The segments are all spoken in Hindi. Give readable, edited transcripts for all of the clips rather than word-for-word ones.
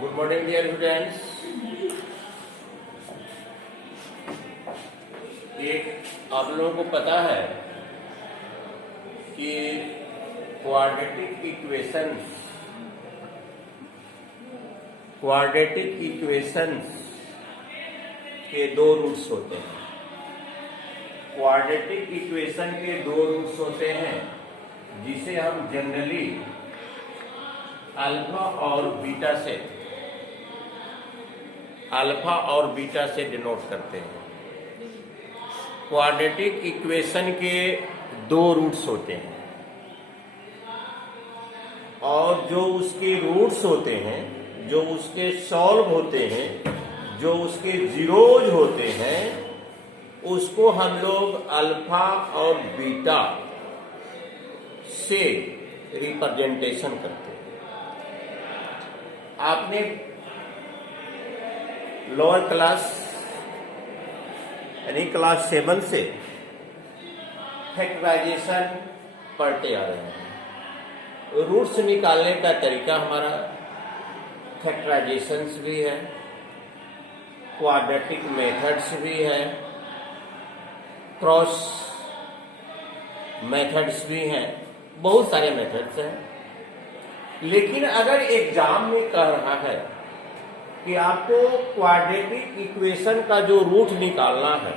Good morning dear students. एक आप लोगों को पता है कि क्वाड्रेटिक इक्वेशंस के दो रूट्स होते हैं। क्वाड्रेटिक इक्वेशन के दो रूट्स होते हैं जिसे हम जनरली अल्फा और बीटा से डिनोट करते हैं। क्वाड्रेटिक इक्वेशन के दो रूट्स होते हैं और जो उसके रूट्स होते हैं, जो उसके सॉल्व होते हैं, जो उसके जीरोज होते हैं, उसको हम लोग अल्फा और बीटा से रिप्रेजेंटेशन करते हैं। आपने लोअर क्लास यानी क्लास 7 से फैक्टराइजेशन पढ़ते आ रहे हैं। रूट्स निकालने का तरीका हमारा फैक्टराइजेशंस भी है, क्वाड्रेटिक मेथड्स भी है, क्रॉस मेथड्स भी हैं, बहुत सारे मेथड्स हैं। लेकिन अगर एग्जाम में कह रहा है कि आपको क्वाड्रेटिक इक्वेशन का जो रूट निकालना है,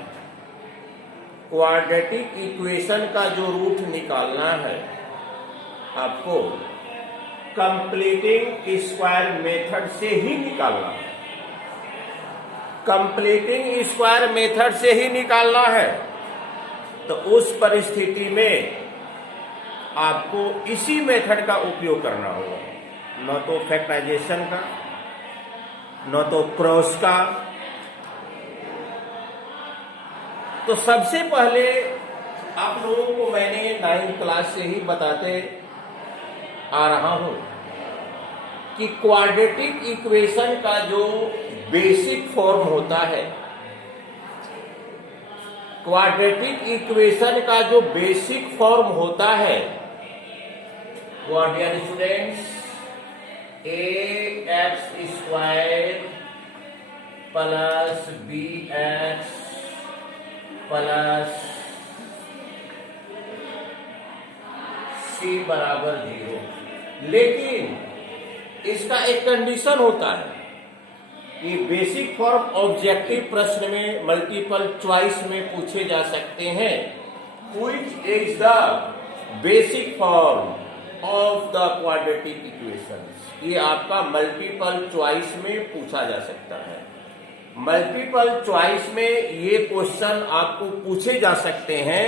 क्वाड्रेटिक इक्वेशन का जो रूट निकालना है, आपको कंप्लीटिंग स्क्वायर मेथड से ही निकालना है। कंप्लीटिंग स्क्वायर मेथड से ही निकालना है। तो उस परिस्थिति में आपको इसी मेथड का उपयोग करना होगा, न तो फैक्टराइजेशन का, न तो क्रॉस का। तो सबसे पहले आप लोगों को मैंने 9th क्लास से ही बताते आ रहा हूं कि क्वाड्रेटिक इक्वेशन का जो बेसिक फॉर्म होता है, क्वाड्रेटिक इक्वेशन का जो बेसिक फॉर्म होता है, वो dear students ax² plus bx plus c बराबर 0। लेकिन इसका एक कंडीशन होता है कि बेसिक फॉर्म ऑब्जेक्टिव प्रश्न में मल्टीपल चॉइस में पूछे जा सकते हैं। Which is the basic form of the quadratic equations, ये आपका मल्टीपल चॉइस में पूछा जा सकता है। मल्टीपल चॉइस में ये क्वेश्चन आपको पूछे जा सकते हैं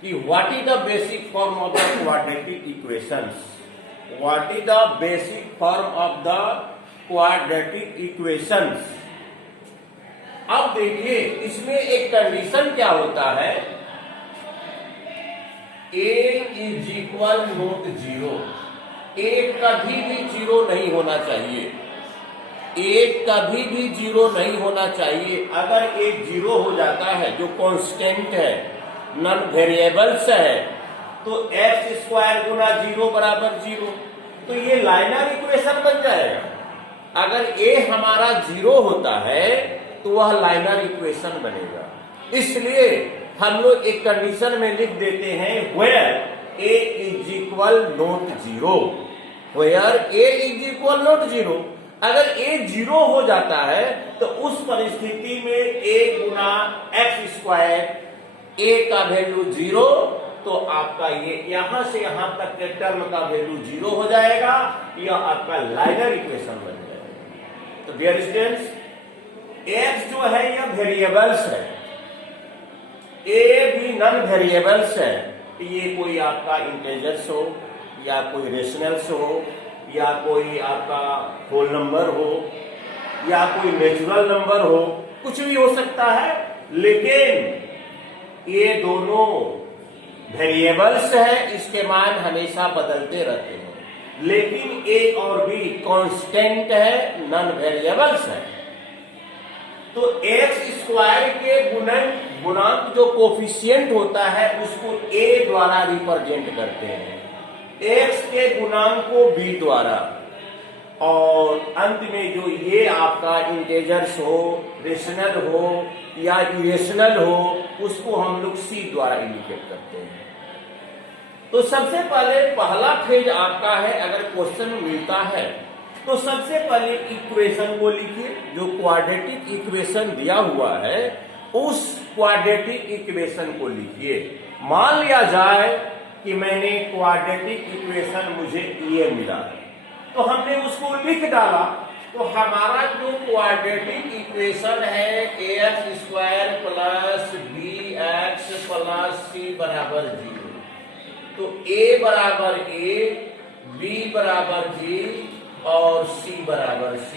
कि what is the basic form of the quadratic equations, what is the basic form of the quadratic equations. अब देखिए इसमें एक कंडीशन क्या होता है, a इज इक्वल नॉट 0। एक कभी भी 0 नहीं होना चाहिए, एक कभी भी 0 नहीं होना चाहिए। अगर एक 0 हो जाता है, जो कांस्टेंट है, नॉन वेरिएबल्स है, तो x² गुना 0 बराबर 0, तो ये लाइनर इक्वेशन बन जाएगा। अगर a हमारा 0 होता है तो वह लाइनर इक्वेशन बनेगा। इसलिए हम लोग एक कंडीशन में लिख देते हैं where a is equal not 0, where a is equal not 0। अगर a 0 हो जाता है तो उस परिस्थिति में a गुना x², a का वैल्यू 0, तो आपका ये यहां से यहां तक के टर्म का वैल्यू 0 हो जाएगा। यह आपका लाइनर इक्वेशन बन जाएगा। तो डियर स्टूडेंट्स, x जो है यह वेरिएबल्स है, a भी नॉन वेरिएबल्स है। ये कोई आपका इंटीजर्स हो, या कोई रेशनल्स हो, या कोई आपका होल नंबर हो, या कोई नेचुरल नंबर हो, कुछ भी हो सकता है। लेकिन ये दोनों वेरिएबल्स है, इसके मान हमेशा बदलते रहते हैं। लेकिन a और b कांस्टेंट है, नॉन वेरिएबल्स है। तो x² के गुणांक जो कोफिशिएंट होता है उसको a द्वारा रिप्रेजेंट करते हैं, x के गुणांक को b द्वारा, और अंत में जो ये आपका इंटेजर्स हो, रेशनल हो या इरेशनल हो, उसको हम लोग सी द्वारा इंडिकेट करते हैं। तो सबसे पहले पहला फेज आपका है, अगर क्वेश्चन मिलता है तो सबसे पहले इक्वेशन को लिखिए। जो क्वाड्रेटिक इक्वेशन दिया हुआ है उस क्वाड्रेटिक इक्वेशन को लिखिए। मान लिया जाए कि मैंने क्वाड्रेटिक इक्वेशन मुझे ये मिला, तो हमने उसको लिख डाला, तो हमारा जो क्वाड्रेटिक इक्वेशन है ax square plus bx plus c बराबर 0। तो a बराबर a, b बराबर b और c बराबर c।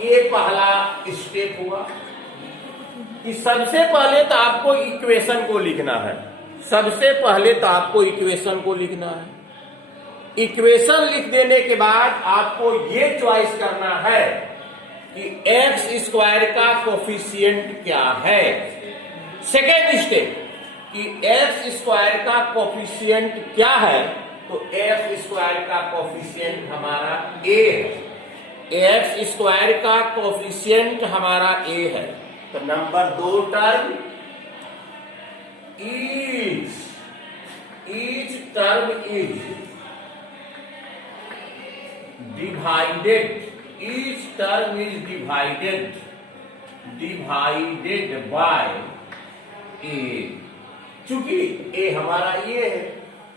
ये पहला स्टेप हुआ कि सबसे पहले तो आपको इक्वेशन को लिखना है। सबसे पहले तो आपको इक्वेशन को लिखना है। इक्वेशन लिख देने के बाद आपको ये चॉइस करना है कि एक्स स्क्वायर का कोफिशिएंट क्या है। सेकेंड स्टेप कि एक्स स्क्वायर का कोफिशिएंट क्या है, तो एक्स स्क्वायर का कोफिशिएंट हमारा ए है। एक्स स्क्वायर का कोफिशिएंट हमारा ए है। तो number 2 term each term is divided, each term is divided by a। चूंकि a हमारा ये है,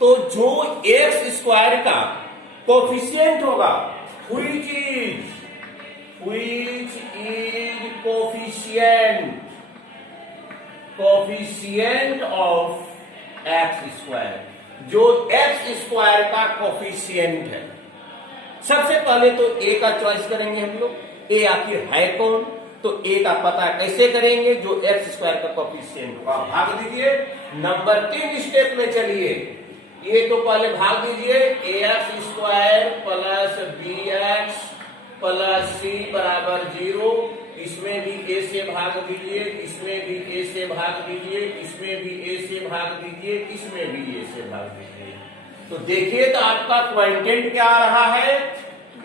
तो जो एक्स स्क्वायर का कोफिशिएंट होगा which is coefficient of x square, जो एक्स स्क्वायर का कोफिशिएंट है। सबसे पहले तो ए का चॉइस करेंगे हम लोग। ए आखिर है कौन, तो ए का पता कैसे करेंगे, जो एक्स स्क्वायर का कोफिशिएंट होगा। भाग दीजिए। नंबर 3 स्टेप में चलिए। ये तो पहले भाग दीजिए। X square plus B X plus C बराबर 0। इसमें भी ए से भाग दीजिए, इसमें भी ए से भाग दीजिए, इसमें भी ए से भाग दीजिए, इसमें भी ए से भाग दीजिए। तो देखिए तो आपका क्वांटेंट क्या आ रहा है।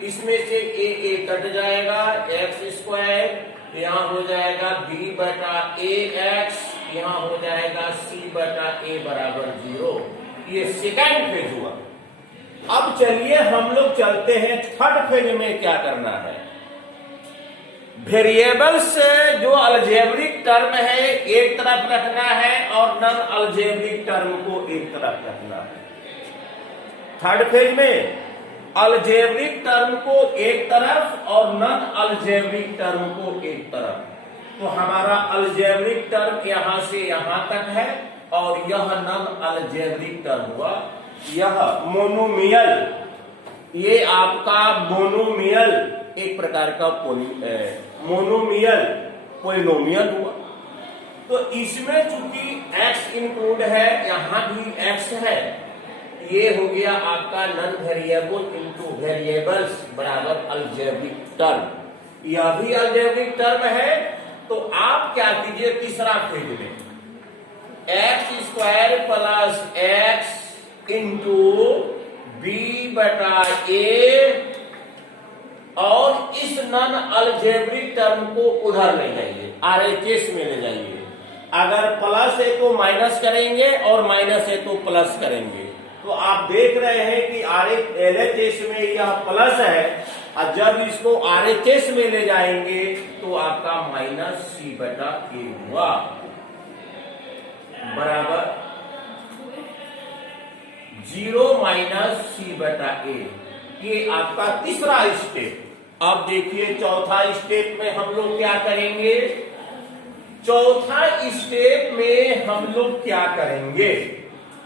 इसमें से ए कट जाएगा, एक्स स्क्वायर यहाँ हो जाएगा बी बटा ए एक्स, यहाँ हो जाएगा सी बटा ए बराबर 0। ये सेकंड फेज हुआ। अब चलिए हम लोग चलते हैं थर्ड फेज में। क्या करना है, वेरिएबल्स जो अलजेब्रिक टर्म है एक तरफ रखना है और नॉन अलजेब्रिक टर्म को एक तरफ रखना है। थर्ड फेज में अलजेब्रिक टर्म को एक तरफ और नॉन अलजेब्रिक टर्म को एक तरफ। तो हमारा अलजेब्रिक टर्म यहां से यहां तक है और यह नॉन अलजेब्रिक टर्म हुआ। यह मोनोमियल, ये आपका मोनोमियल एक प्रकार का मोनोमियल पोलिनोमियल हुआ। तो इसमें चूंकि x इंक्लूड है, यहां भी x है, ये हो गया आपका नॉन वेरिएबल इनटू वेरिएबल्स बराबर अलजेब्रिक टर्म। यह भी अलजेब्रिक टर्म है। तो आप क्या कीजिए, तीसरा फेज में x square plus x into B बटा ए, और इस नॉन अलजेब्रिक टर्म को उधर ले जाइए, आरएचएस में ले जाइए। अगर प्लस है तो माइनस करेंगे और माइनस है तो प्लस करेंगे। तो आप देख रहे हैं कि एलएचएस में यह प्लस है, और जब इसको आरएचएस में ले जाएंगे तो आपका माइनस सी बटा ए हुआ बराबर 0 माइनस सी बटा ए। ये आपका तीसरा स्टेप। अब देखिए चौथा स्टेप में हम लोग क्या करेंगे। चौथा स्टेप में हम लोग क्या करेंगे,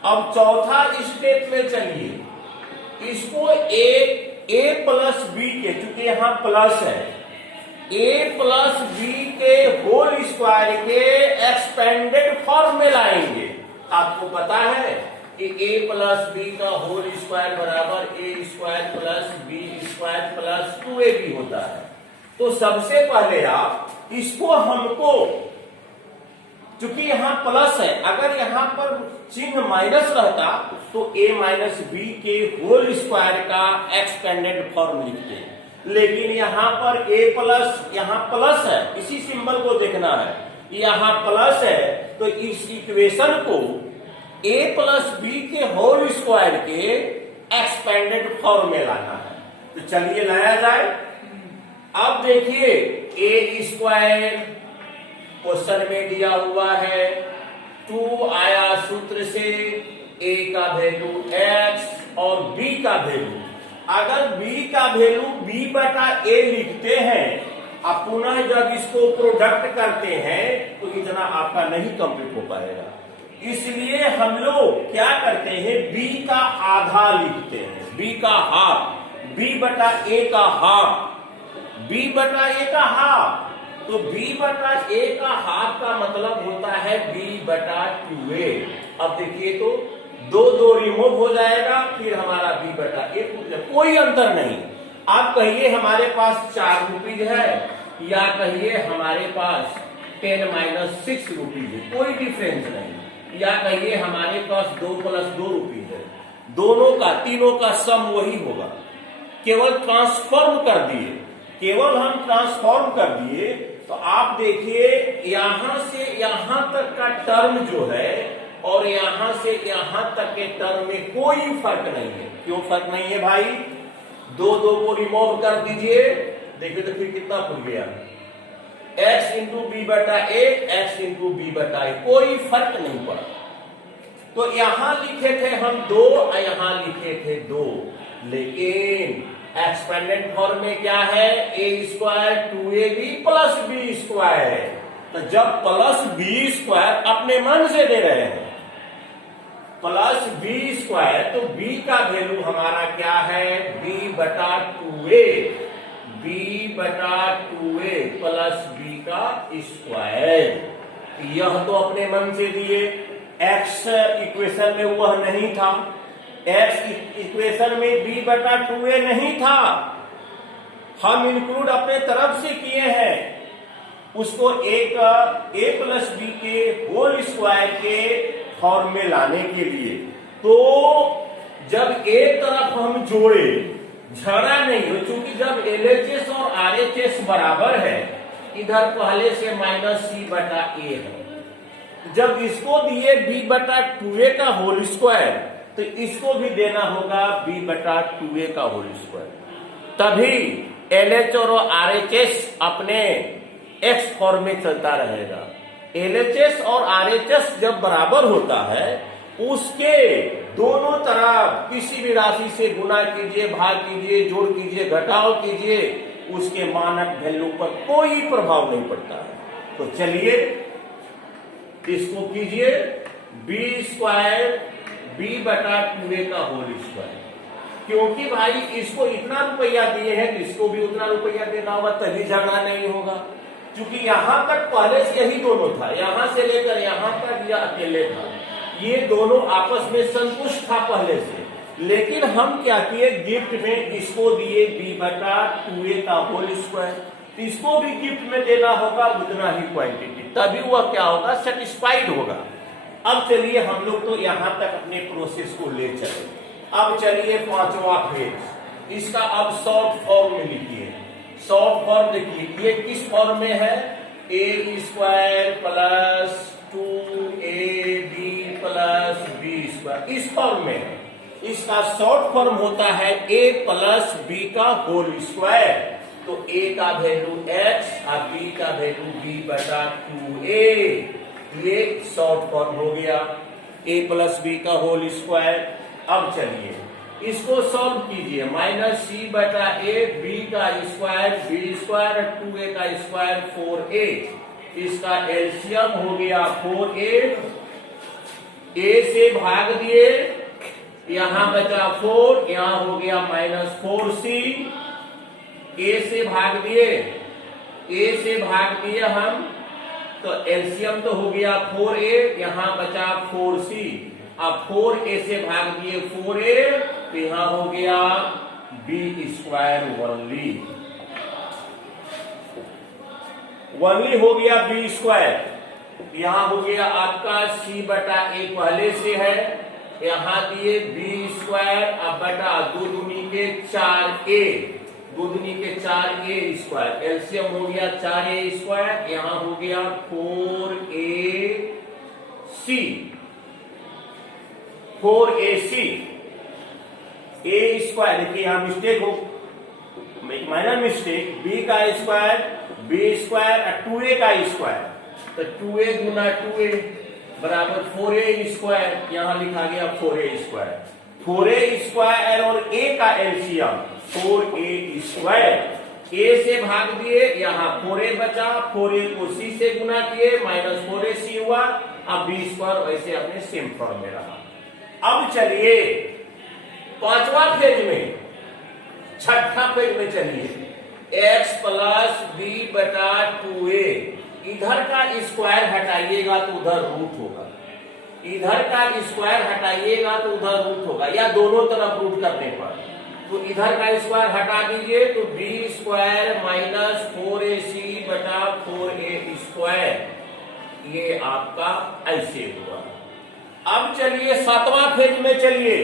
अब चौथा स्टेप में चलिए इसको ए प्लस बी के, चूंकि यहां प्लस है, ए प्लस बी के होल स्क्वायर के एक्सपेंडेड फॉर्म में लाएंगे। आपको पता है कि a प्लस बी का होल स्क्वायर बराबर A square plus B square plus 2ab होता है। तो सबसे पहले आप इसको हमको, चूंकि यहां प्लस है, अगर यहां पर चिन्ह माइनस रहता तो a माइनस बी के होल स्क्वायर का एक्सपेंडेड फॉर्म लिखते हैं। लेकिन यहाँ पर a प्लस, यहाँ प्लस है, इसी सिंबल को देखना है, यहाँ प्लस है, तो इस इक्वेशन को a प्लस बी के होल स्क्वायर के एक्सपेंडेड फॉर्म में लाना है। तो चलिए लाया जाए। अब देखिए a स्क्वायर क्वेश्चन में दिया हुआ है, 2 आया सूत्र से, a का वैल्यू x और b का वैल्यू, अगर b का वैल्यू b बटा a लिखते हैं, अब पुनः जब इसको प्रोडक्ट करते हैं तो इतना आपका नहीं कंप्लीट हो पाएगा। इसलिए हम लोग क्या करते हैं, b का आधा लिखते हैं, b का हाफ, b बटा a का हाफ, b बटा a का हाफ। तो b बटा a का हाफ का मतलब होता है b बटा 2a। अब देखिए तो दो रिमूव हो जाएगा, फिर हमारा b बटा a पूछ जाए, कोई अंतर नहीं। आप कहिए हमारे पास 4 रुपीज है, या कहिए हमारे पास 10 माइनस 6 रुपीज है, कोई डिफरेंस नहीं। या कहिए हमारे पास 2 प्लस 2 रुपीज है, दोनों का, तीनों का सम वही होगा। केवल ट्रांसफॉर्म कर दिए, केवल हम ट्रांसफॉर्म कर दिए, तो आप देखिए यहां से यहां तक का टर्म जो है और यहां से यहां तक के टर्म में कोई फर्क नहीं है। क्यों फर्क नहीं है भाई? दो को रिमूव कर दीजिए, देखिए तो फिर कितना खुल गया, x इंटू बी बटा ए, एक्स इंटू बी बटा ए, कोई फर्क नहीं पड़ा। तो यहां लिखे थे हम 2 और यहां लिखे थे 2, लेकिन एक्सपेंडेड फॉर्म में क्या है, a square 2ab plus B square. तो जब प्लस बी स्क्वायर अपने मन से दे रहे हैं, प्लस बी स्क्वायर, तो b का वैल्यू हमारा क्या है, b बटा 2a, b बटा 2a प्लस b का स्क्वायर। यह तो अपने मन से दिए, x इक्वेशन में वह नहीं था, x इक्वेशन में b बटा 2a नहीं था, हम इंक्लूड अपने तरफ से किए हैं, उसको एक a प्लस बी के होल स्क्वायर के फॉर्म में लाने के लिए। तो जब एक तरफ हम जोड़े, झगड़ा नहीं हो, क्योंकि जब LHS और RHS बराबर है, इधर पहले से माइनस c बटा a है, जब इसको दिए b बटा 2a का होल स्क्वायर, तो इसको भी देना होगा b बटा 2a का होल स्क्वायर, तभी LH और RHS अपने x फॉर्म में चलता रहेगा। LHS और RHS जब बराबर होता है, उसके दोनों तरफ किसी भी राशि से गुना कीजिए, भाग कीजिए, जोड़ कीजिए, घटाव कीजिए, उसके मानक वैल्यू पर कोई प्रभाव नहीं पड़ता है। तो चलिए इसको कीजिए, b स्क्वायर b बटा 2a का होल स्क्वायर, क्योंकि भाई इसको इतना रुपया दिए हैं तो इसको भी उतना रुपया देना होगा, तभी झगड़ा नहीं होगा। क्योंकि यहां तक पहले से यही दोनों था, यहां से लेकर यहां तक यह अकेले था, ये दोनों आपस में संतुष्ट था पहले से। लेकिन हम क्या किए, गिफ्ट में इसको दिए b बटा 2a का होल स्क्वायर, तो इसको भी गिफ्ट में देना होगा उतना ही क्वांटिटी, तभी वह क्या होगा, सेटिस्फाइड होगा। अब चलिए हम लोग तो यहां तक अपने प्रोसेस को ले चले। अब चलिए 5वां फेज, इसका अब शॉर्ट फॉर्म में लिखिए। शॉर्ट फॉर्म देखिए, ये किस फॉर्म में है, a square plus 2ab plus b square, इस फॉर्म में है। इसका शॉर्ट फॉर्म होता है a प्लस b का होल स्क्वायर। तो a का वैल्यू x और b का वैल्यू b बटा 2a, ये शॉर्ट फॉर्म हो गया, a प्लस b का होल स्क्वायर। अब चलिए इसको सॉल्व कीजिए, माइनस c बटा a, b का स्क्वायर, b स्क्वायर, 2a का स्क्वायर 4a, इसका एलसीएम हो गया 4a, a से भाग दिए, यहां बचा 4, यहां हो गया माइनस 4c, a से भाग दिए, a से भाग दिए हम, तो एलसीएम तो हो गया 4a, यहां बचा 4c, अब 4a से भाग दिए 4a, तो यहां हो गया b स्क्वायर वनली हो गया b स्क्वायर। यहां हो गया आपका c बटा a पहले से है, यहाँ दिए बी स्क्वायर, अब बटा 2 दूनी के 4a, 2 दूनी के 4a स्क्वायर, एलसीएम हो गया 4a स्क्वायर, यहाँ हो गया 4ac, a स्क्वायर, देखिए यहाँ मिस्टेक हो, माइनर मिस्टेक, b का स्क्वायर, b स्क्वायर 2a का स्क्वायर, तो 2a गुना 2a बराबर 4a स्क्वायर, यहां लिखा गया 4a स्क्वायर, 4a स्क्वायर और a का एलसीएम 4a स्क्वायर, a से भाग दिए, यहाँ 4a बचा, 4a को c से गुना किए, माइनस 4ac हुआ, अब b स्क्वायर वैसे अपने सेम फॉर्म में रहा। अब चलिए पांचवा फेज में, छठा फेज में चलिए, x प्लस बी बटा 2a, इधर का स्क्वायर हटाइएगा तो उधर रूट होगा, इधर का स्क्वायर हटाइएगा तो उधर रूट होगा, या दोनों तरफ रूट करने पर, तो इधर का स्क्वायर हटा दीजिए तो बी स्क्वायर माइनस 4ac बटा 4a स्क्वायर, ये आपका ऐसे हुआ। अब चलिए सातवां फेज में चलिए,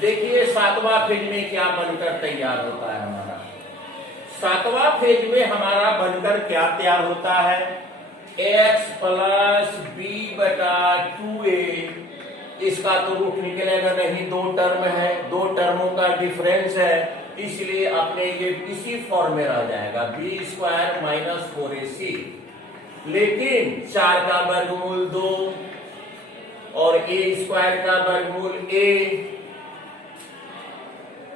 देखिए सातवां फेज में क्या बनकर तैयार होता है हमारा। सातवां फेज में हमारा बनकर क्या तैयार होता है, x प्लस बी बटा 2a, इसका तो रूट निकलेगा नहीं, दो टर्म है, दो टर्मों का डिफरेंस है, इसलिए अपने ये इसी फॉर्म में रह जाएगा बी स्क्वायर माइनस 4ac, लेकिन 4 का वर्गमूल 2 और a स्क्वायर का वर्गमूल a,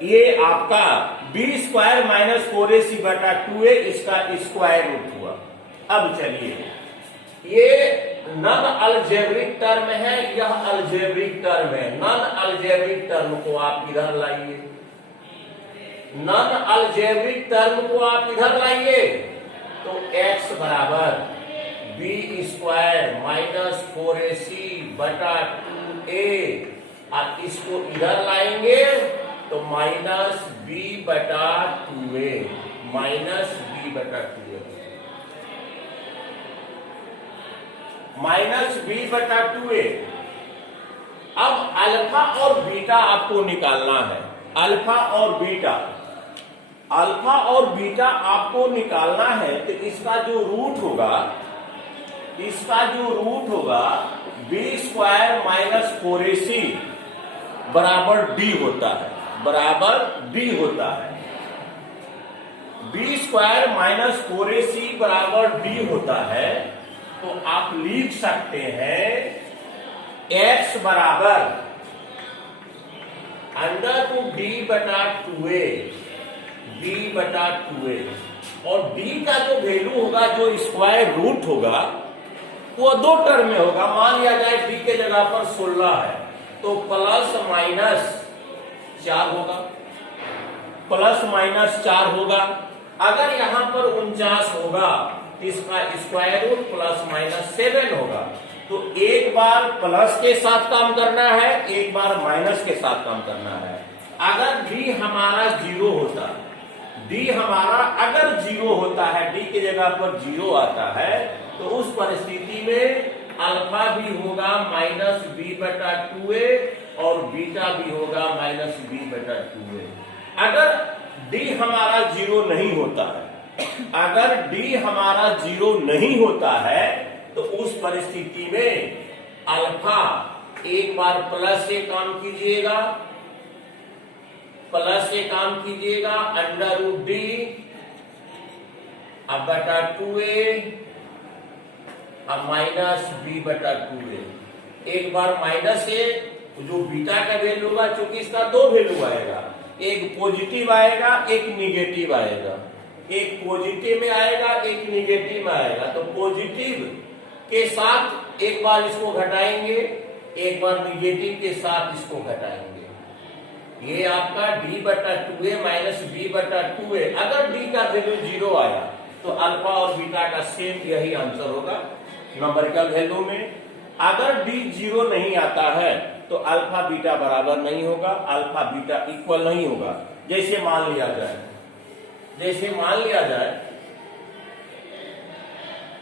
ये आपका बी स्क्वायर माइनस 4ac बटा 2a, इसका स्क्वायर रूट हुआ। अब चलिए, ये नॉन अलजेब्रिक टर्म है, यह अलजेब्रिक टर्म है, नॉन अलजेब्रिक टर्म को आप इधर लाइए, नॉन अलजेब्रिक टर्म को आप इधर लाइए, तो x बराबर बी स्क्वायर माइनस 4ac बटा 2a, आप इसको इधर लाएंगे तो माइनस बी बटा 2a, माइनस बी बटा 2a, माइनस बी बटा 2a। अब अल्फा और बीटा आपको निकालना है, अल्फा और बीटा, अल्फा और बीटा आपको निकालना है, तो इसका जो रूट होगा, इसका जो रूट होगा बी स्क्वायर माइनस 4ac बराबर डी होता है, बराबर डी होता है, बी स्क्वायर माइनस 4ac बराबर डी होता है, तो आप लिख सकते हैं x बराबर अंडर रूट डी बटा 2a, डी बटा 2a, और d का जो वैल्यू होगा, जो स्क्वायर रूट होगा, वो दो टर्म में होगा। मान लिया जाए d के जगह पर 16 है, तो प्लस माइनस 4 होगा, प्लस माइनस 4 होगा। अगर यहां पर 49 होगा, इसका स्क्वायर रूट प्लस माइनस 7 होगा, तो एक बार प्लस के साथ काम करना है, एक बार माइनस के साथ काम करना है। अगर d हमारा 0 होता, d हमारा अगर 0 होता है, d की जगह पर 0 आता है, तो उस परिस्थिति में अल्फा भी होगा माइनस बी बटा 2a और बीटा भी होगा माइनस बी बटा 2a। अगर d हमारा 0 नहीं होता है, अगर d हमारा 0 नहीं होता है, तो उस परिस्थिति में अल्फा एक बार प्लस से काम कीजिएगा, प्लस से काम कीजिएगा, अंडर रूट डी अब बटा 2a अब माइनस बी बटा 2a। एक बार माइनस से जो बीटा का वैल्यू होगा, चूंकि इसका दो वैल्यू आएगा, एक पॉजिटिव आएगा, एक निगेटिव आएगा, एक पॉजिटिव में आएगा, एक निगेटिव में आएगा, तो पॉजिटिव के साथ एक बार इसको घटाएंगे, एक बार निगेटिव के साथ इसको घटाएंगे। ये आपका d बटा 2a माइनस b बटा 2a। अगर d का वैल्यू 0 आया तो अल्फा और बीटा का सेम यही आंसर होगा नंबरिकल वैल्यू में। अगर d 0 नहीं आता है तो अल्फा बीटा बराबर नहीं होगा, अल्फा बीटा इक्वल नहीं होगा। जैसे मान लिया जाए, जैसे मान लिया जाए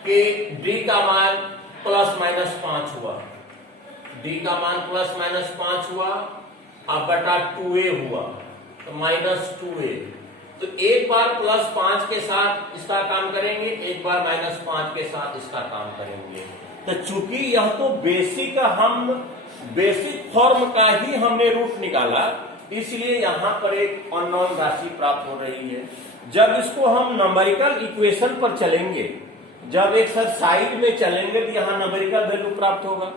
कि d का मान प्लस माइनस 5 हुआ, डी का मान प्लस माइनस 5 हुआ, अब बटा 2a हुआ तो माइनस 2a। तो एक बार प्लस 5 के साथ इसका काम करेंगे, एक बार माइनस 5 के साथ इसका काम करेंगे। तो चूंकि यह तो बेसिक फॉर्म का ही हमने रूट निकाला, इसलिए यहां पर एक अननोन राशि प्राप्त हो रही है। जब इसको हम नंबरिकल इक्वेशन पर चलेंगे, जब एक साथ साइड में चलेंगे तो यहां नंबरिकल वैल्यू प्राप्त होगा।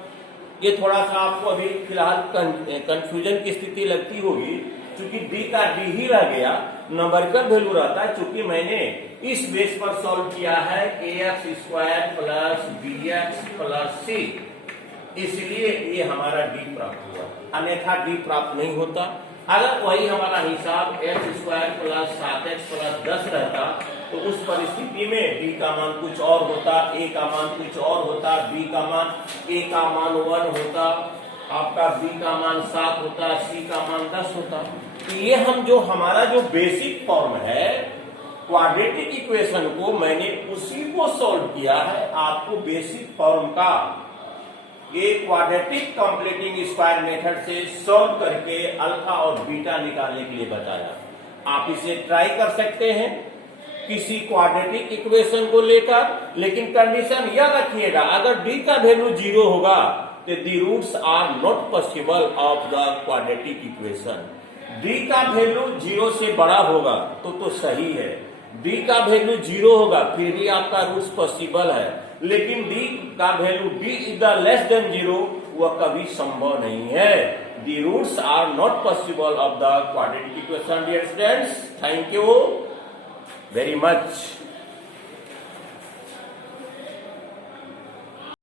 ये थोड़ा सा आपको अभी फिलहाल कंफ्यूजन की स्थिति लगती होगी, क्योंकि डी का डी ही रह गया, नंबरिकल वैल्यू रहता है। चूंकि मैंने इस बेस पर सॉल्व किया है ax² plus bx plus c, इसलिए ये हमारा डी प्राप्त हुआ, अन्यथा डी प्राप्त नहीं होता। अगर वही हमारा हिसाब x² प्लस 7x प्लस 10 रहता तो उस परिस्थिति में d का मान कुछ और होता, a का मान कुछ और होता, b का मान a का मान 1 होता, आपका b का मान 7 होता, c का मान 10 होता। तो ये हम जो हमारा जो बेसिक फॉर्म है क्वाड्रेटिक इक्वेशन को, मैंने उसी को सॉल्व किया है। आपको बेसिक फॉर्म का ये क्वाड्रेटिक कंप्लीटिंग स्क्वायर मेथड से सॉल्व करके अल्फा और बीटा निकालने के लिए बताया। आप इसे ट्राई कर सकते हैं किसी क्वाड्रेटिक इक्वेशन को लेकर, लेकिन कंडीशन यह रखिएगा, अगर डी का वैल्यू 0 होगा तो the roots are not possible of the quadratic equation. D का वैल्यू 0 से बड़ा होगा तो सही है, डी का वैल्यू 0 होगा फिर भी आपका रूट्स पॉसिबल है, लेकिन डी का value D is the less than 0 वह कभी संभव नहीं है। The roots are not possible of the quadratic equation. Dear students, thank you very much.